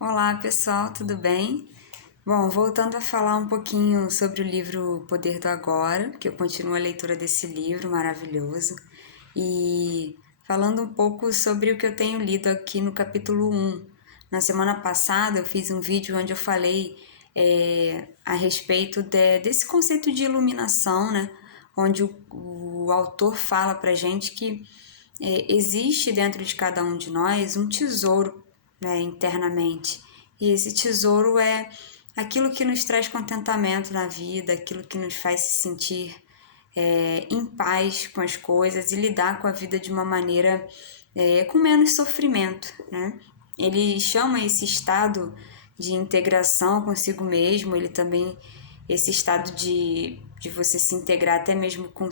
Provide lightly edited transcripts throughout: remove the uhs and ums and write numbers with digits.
Olá pessoal, tudo bem? Bom, voltando a falar um pouquinho sobre o livro Poder do Agora, que eu continuo a leitura desse livro maravilhoso, e falando um pouco sobre o que eu tenho lido aqui no capítulo 1. Na semana passada eu fiz um vídeo onde eu falei a respeito desse conceito de iluminação, né? Onde o autor fala pra gente que existe dentro de cada um de nós um tesouro, né, internamente. E esse tesouro é aquilo que nos traz contentamento na vida, aquilo que nos faz se sentir em paz com as coisas e lidar com a vida de uma maneira com menos sofrimento, né? Ele chama esse estado de integração consigo mesmo, ele também, esse estado de você se integrar até mesmo com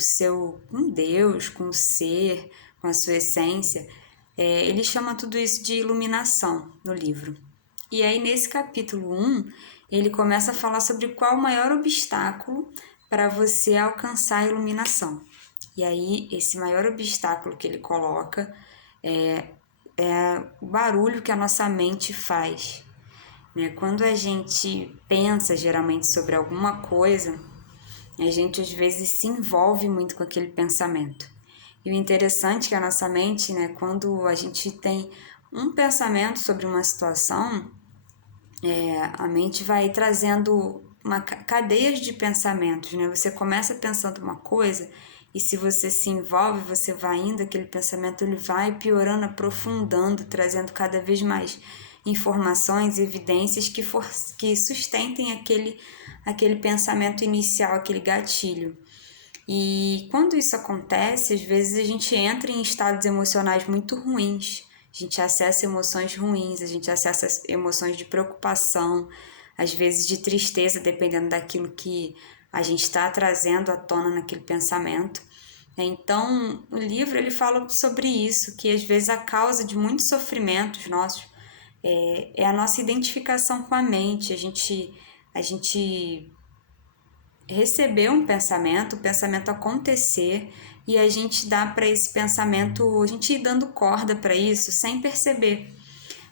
Deus, com o ser, com a sua essência, ele chama tudo isso de iluminação no livro. E aí, nesse capítulo 1, ele começa a falar sobre qual o maior obstáculo para você alcançar a iluminação. E aí, esse maior obstáculo que ele coloca é o barulho que a nossa mente faz. Né? Quando a gente pensa geralmente sobre alguma coisa, a gente às vezes se envolve muito com aquele pensamento. E o interessante é que a nossa mente, né, quando a gente tem um pensamento sobre uma situação, a mente vai trazendo cadeias de pensamentos, né? Você começa pensando uma coisa e se você se envolve, você vai indo, aquele pensamento ele vai piorando, aprofundando, trazendo cada vez mais informações, evidências que sustentem aquele pensamento inicial, aquele gatilho. E quando isso acontece, às vezes a gente entra em estados emocionais muito ruins. A gente acessa emoções ruins, a gente acessa emoções de preocupação, às vezes de tristeza, dependendo daquilo que a gente está trazendo à tona naquele pensamento. Então, o livro ele fala sobre isso, que às vezes a causa de muitos sofrimentos nossos é a nossa identificação com a mente. A gente receber um pensamento, o pensamento acontecer e a gente dá para esse pensamento, a gente ir dando corda para isso sem perceber.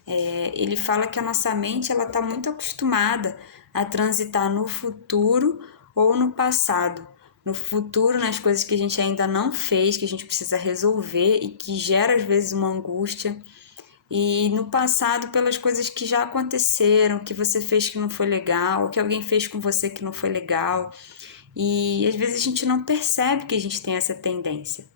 Ele fala que a nossa mente ela está muito acostumada a transitar no futuro ou no passado. No futuro, nas coisas que a gente ainda não fez, que a gente precisa resolver e que gera às vezes uma angústia. E no passado, pelas coisas que já aconteceram, que você fez que não foi legal, que alguém fez com você que não foi legal. E às vezes a gente não percebe que a gente tem essa tendência.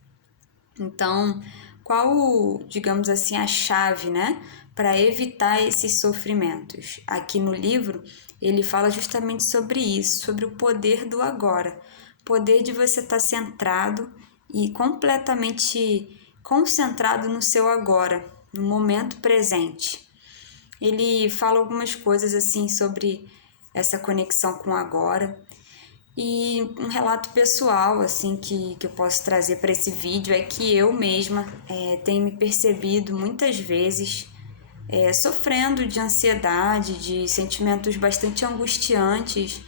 Então, qual, digamos assim, a chave, né, para evitar esses sofrimentos? Aqui no livro, ele fala justamente sobre isso, sobre o poder do agora. Poder de você estar centrado e completamente concentrado no seu agora, no momento presente. Ele fala algumas coisas assim sobre essa conexão com o agora. E um relato pessoal assim que eu posso trazer para esse vídeo é que eu mesma tenho me percebido muitas vezes sofrendo de ansiedade, de sentimentos bastante angustiantes,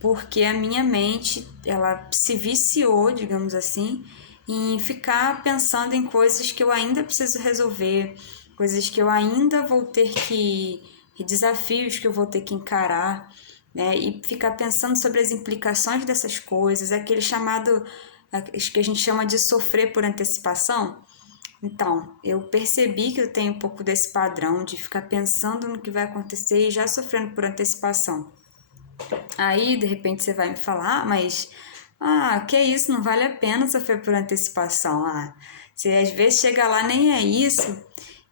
porque a minha mente ela se viciou, digamos assim, em ficar pensando em coisas que eu ainda preciso resolver, coisas que eu ainda vou ter que, desafios que eu vou ter que encarar, né? E ficar pensando sobre as implicações dessas coisas, aquele chamado, acho que a gente chama de sofrer por antecipação. Então, eu percebi que eu tenho um pouco desse padrão de ficar pensando no que vai acontecer e já sofrendo por antecipação. Aí, de repente, você vai me falar, que isso, não vale a pena sofrer por antecipação. Você às vezes chega lá, nem é isso.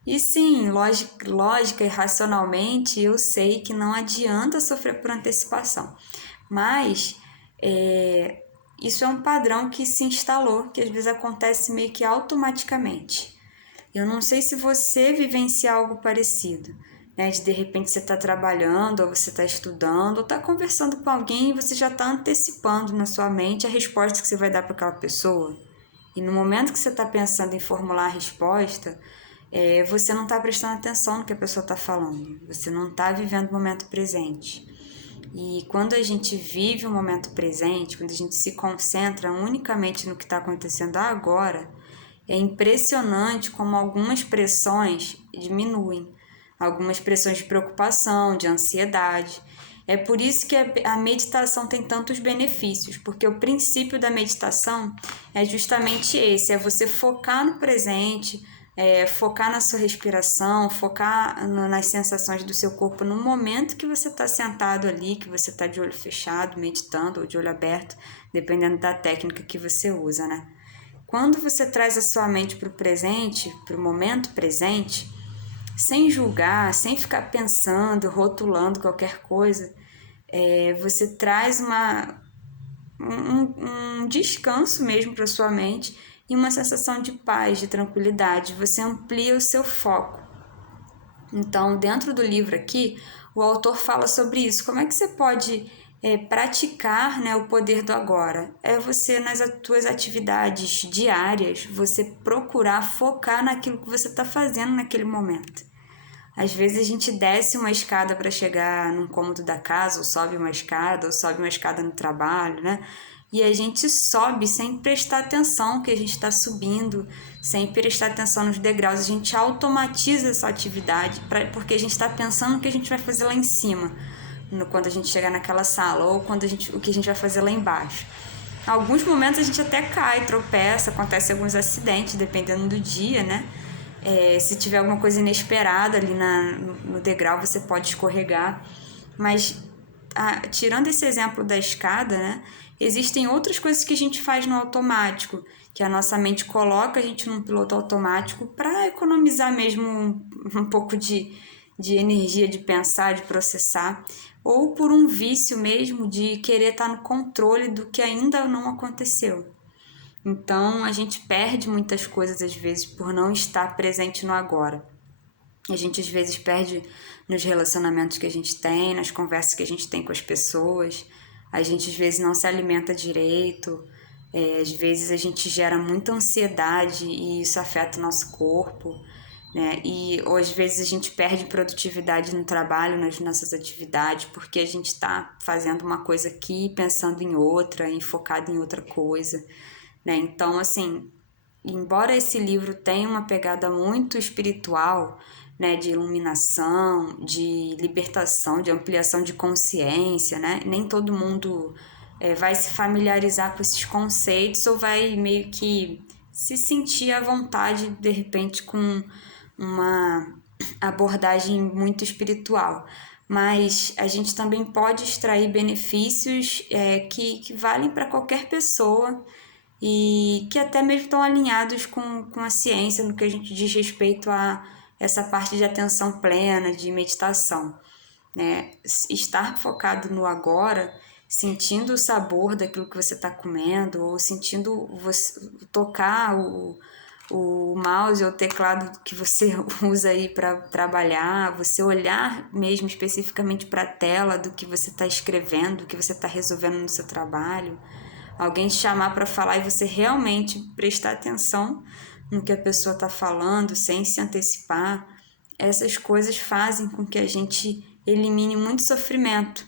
E sim, lógica e racionalmente, eu sei que não adianta sofrer por antecipação. Mas, isso é um padrão que se instalou, que às vezes acontece meio que automaticamente. Eu não sei se você vivencia algo parecido, né? De repente você está trabalhando, ou você está estudando, ou está conversando com alguém e você já está antecipando na sua mente a resposta que você vai dar para aquela pessoa. E no momento que você está pensando em formular a resposta, você não está prestando atenção no que a pessoa está falando, você não está vivendo o momento presente. E quando a gente vive o momento presente, quando a gente se concentra unicamente no que está acontecendo agora, é impressionante como algumas pressões diminuem. algumas pressões de preocupação, de ansiedade. É por isso que a meditação tem tantos benefícios, porque o princípio da meditação é justamente esse, é você focar no presente, focar na sua respiração, focar nas sensações do seu corpo no momento que você está sentado ali, que você está de olho fechado, meditando, ou de olho aberto, dependendo da técnica que você usa, né? Quando você traz a sua mente para o presente, para o momento presente, sem julgar, sem ficar pensando, rotulando qualquer coisa, você traz um descanso mesmo para sua mente e uma sensação de paz, de tranquilidade. Você amplia o seu foco. Então, dentro do livro aqui, o autor fala sobre isso. Como é que você pode praticar, né, o poder do agora? É você, nas suas atividades diárias, você procurar focar naquilo que você está fazendo naquele momento. Às vezes a gente desce uma escada para chegar num cômodo da casa, ou sobe uma escada no trabalho, né? E a gente sobe sem prestar atenção que a gente está subindo, sem prestar atenção nos degraus. A gente automatiza essa atividade porque a gente está pensando o que a gente vai fazer lá em cima, quando a gente chegar naquela sala, ou o que a gente vai fazer lá embaixo. Em alguns momentos a gente até cai, tropeça, acontece alguns acidentes, dependendo do dia, né? Se tiver alguma coisa inesperada ali no degrau, você pode escorregar. Mas, tirando esse exemplo da escada, né, existem outras coisas que a gente faz no automático, que a nossa mente coloca a gente num piloto automático para economizar mesmo um pouco de energia de pensar, de processar, ou por um vício mesmo de querer estar no controle do que ainda não aconteceu. Então, a gente perde muitas coisas, às vezes, por não estar presente no agora. A gente, às vezes, perde nos relacionamentos que a gente tem, nas conversas que a gente tem com as pessoas. A gente, às vezes, não se alimenta direito. Às vezes, a gente gera muita ansiedade e isso afeta o nosso corpo, né? Ou, às vezes, a gente perde produtividade no trabalho, nas nossas atividades, porque a gente está fazendo uma coisa aqui, pensando em outra, e focado em outra coisa, né? Então, assim, embora esse livro tenha uma pegada muito espiritual, né, de iluminação, de libertação, de ampliação de consciência, né? Nem todo mundo vai se familiarizar com esses conceitos ou vai meio que se sentir à vontade, de repente, com uma abordagem muito espiritual. Mas a gente também pode extrair benefícios que valem para qualquer pessoa, e que até mesmo estão alinhados com a ciência no que a gente diz respeito a essa parte de atenção plena, de meditação, né? Estar focado no agora, sentindo o sabor daquilo que você está comendo, ou sentindo você tocar o mouse ou o teclado que você usa aí para trabalhar, você olhar mesmo especificamente para a tela do que você está escrevendo, do que você está resolvendo no seu trabalho, alguém te chamar para falar e você realmente prestar atenção no que a pessoa está falando, sem se antecipar. Essas coisas fazem com que a gente elimine muito sofrimento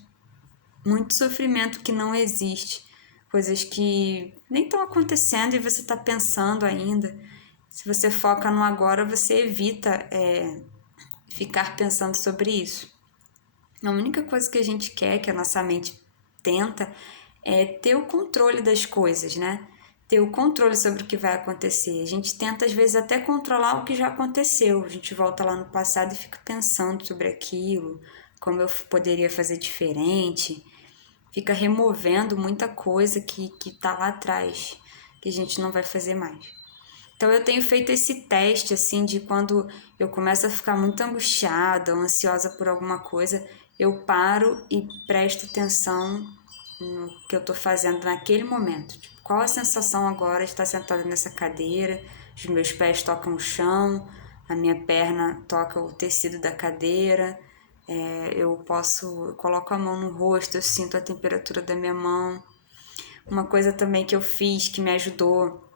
que não existe, coisas que nem estão acontecendo e você está pensando ainda. Se você foca no agora, você evita ficar pensando sobre isso. A única coisa que a gente quer, que a nossa mente tenta, é ter o controle das coisas, né? Ter o controle sobre o que vai acontecer. A gente tenta, às vezes, até controlar o que já aconteceu. A gente volta lá no passado e fica pensando sobre aquilo, como eu poderia fazer diferente. Fica removendo muita coisa que tá lá atrás, que a gente não vai fazer mais. Então, eu tenho feito esse teste, assim, de quando eu começo a ficar muito angustiada ou ansiosa por alguma coisa, eu paro e presto atenção no que eu tô fazendo naquele momento. Tipo, qual a sensação agora de estar sentada nessa cadeira, os meus pés tocam o chão, a minha perna toca o tecido da cadeira, eu coloco a mão no rosto, eu sinto a temperatura da minha mão. Uma coisa também que eu fiz que me ajudou,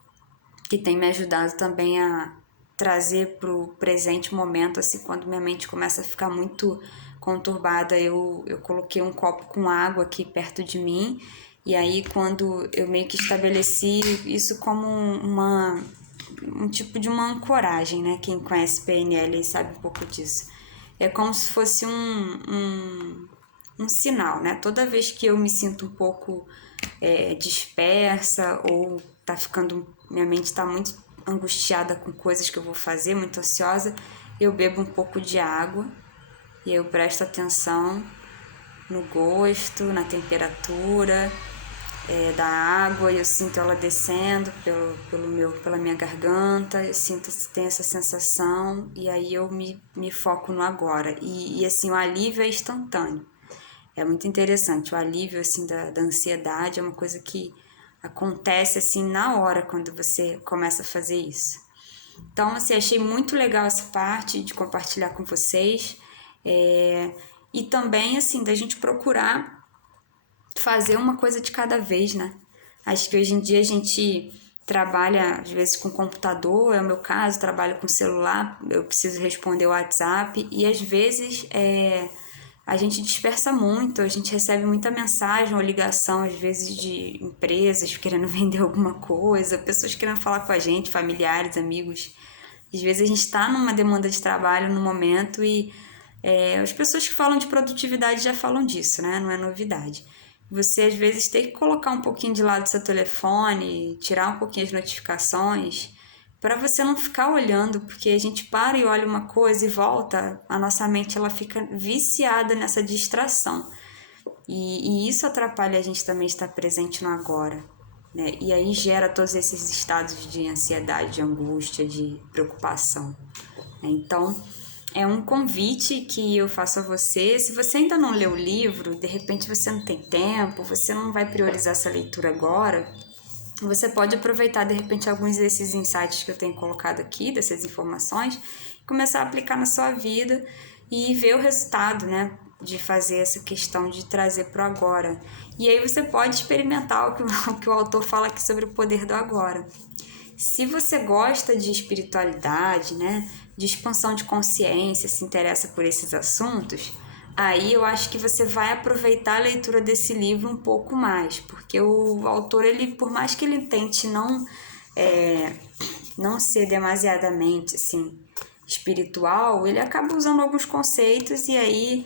que tem me ajudado também a trazer para o presente momento, assim, quando minha mente começa a ficar muito conturbada, eu coloquei um copo com água aqui perto de mim, e aí quando eu meio que estabeleci isso como um tipo de uma ancoragem, né? Quem conhece PNL sabe um pouco disso. é como se fosse um sinal, né? Toda vez que eu me sinto um pouco dispersa ou minha mente está muito angustiada com coisas que eu vou fazer, muito ansiosa, eu bebo um pouco de água e eu presto atenção no gosto, na temperatura da água, eu sinto ela descendo pela minha garganta, eu sinto, tem essa sensação e aí eu me foco no agora. E assim, o alívio é instantâneo. É muito interessante, o alívio assim da ansiedade é uma coisa que acontece assim na hora quando você começa a fazer isso. Então, assim, achei muito legal essa parte de compartilhar com vocês. E também, assim, da gente procurar fazer uma coisa de cada vez, né? Acho que hoje em dia a gente trabalha, às vezes, com computador, é o meu caso, trabalho com celular, eu preciso responder o WhatsApp, e às vezes a gente dispersa muito, a gente recebe muita mensagem ou ligação, às vezes, de empresas querendo vender alguma coisa, pessoas querendo falar com a gente, familiares, amigos. Às vezes a gente está numa demanda de trabalho no momento e as pessoas que falam de produtividade já falam disso, né? Não é novidade. Você às vezes tem que colocar um pouquinho de lado do seu telefone, tirar um pouquinho as notificações, para você não ficar olhando, porque a gente para e olha uma coisa e volta, a nossa mente ela fica viciada nessa distração. E isso atrapalha a gente também estar presente no agora, né? E aí gera todos esses estados de ansiedade, de angústia, de preocupação. Então, é um convite que eu faço a você. Se você ainda não leu o livro, de repente você não tem tempo, você não vai priorizar essa leitura agora, você pode aproveitar de repente alguns desses insights que eu tenho colocado aqui, dessas informações, começar a aplicar na sua vida e ver o resultado, né? De fazer essa questão de trazer para o agora. E aí você pode experimentar o que o autor fala aqui sobre o poder do agora. Se você gosta de espiritualidade, né, de expansão de consciência, se interessa por esses assuntos, aí eu acho que você vai aproveitar a leitura desse livro um pouco mais, porque o autor, ele, por mais que ele tente não ser demasiadamente assim espiritual, ele acaba usando alguns conceitos e aí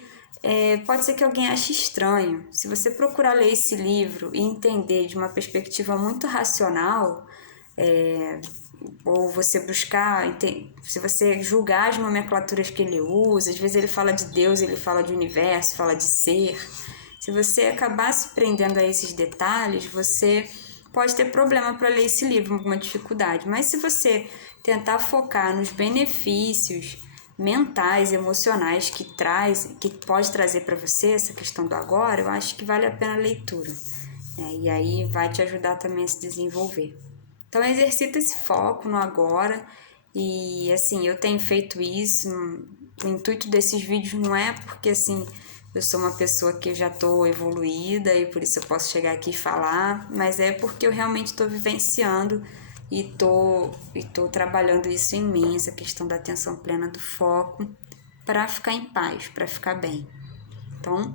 pode ser que alguém ache estranho. Se você procurar ler esse livro e entender de uma perspectiva muito racional, ou você buscar, se você julgar as nomenclaturas que ele usa, às vezes ele fala de Deus, ele fala de universo, fala de ser. Se você acabar se prendendo a esses detalhes, você pode ter problema para ler esse livro, alguma dificuldade. Mas se você tentar focar nos benefícios mentais, emocionais que pode trazer para você essa questão do agora, eu acho que vale a pena a leitura. E aí vai te ajudar também a se desenvolver. Então exercita esse foco no agora e assim, eu tenho feito isso, o intuito desses vídeos não é porque assim, eu sou uma pessoa que já estou evoluída e por isso eu posso chegar aqui e falar, mas é porque eu realmente estou vivenciando e tô trabalhando isso em mim, essa questão da atenção plena do foco, para ficar em paz, para ficar bem. Então,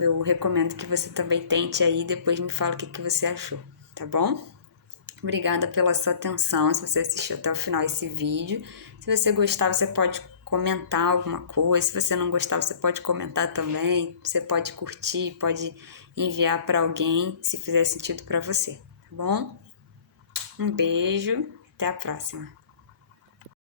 eu recomendo que você também tente aí, depois me fala o que você achou, tá bom? Obrigada pela sua atenção, se você assistiu até o final esse vídeo. Se você gostar, você pode comentar alguma coisa. Se você não gostar, você pode comentar também. Você pode curtir, pode enviar para alguém, se fizer sentido para você, tá bom? Um beijo, até a próxima.